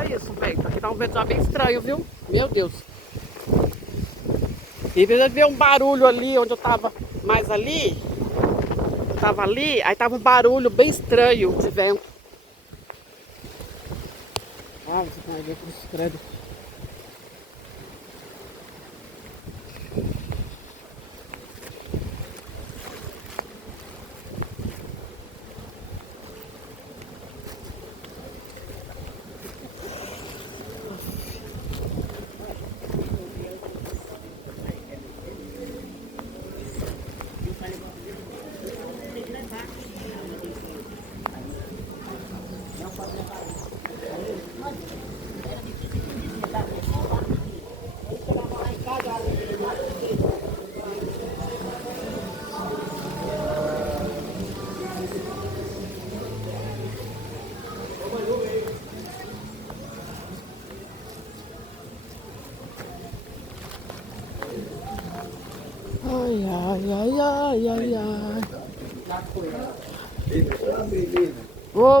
Olha isso, vento. Aqui tá um vento já bem estranho, viu? Meu Deus. E de ver um barulho ali onde eu tava mais ali. Eu tava ali, aí tava um barulho bem estranho de vento. Ah, você vai ver com credo. Ai, ai, ai, ai, ai, ai. Ô,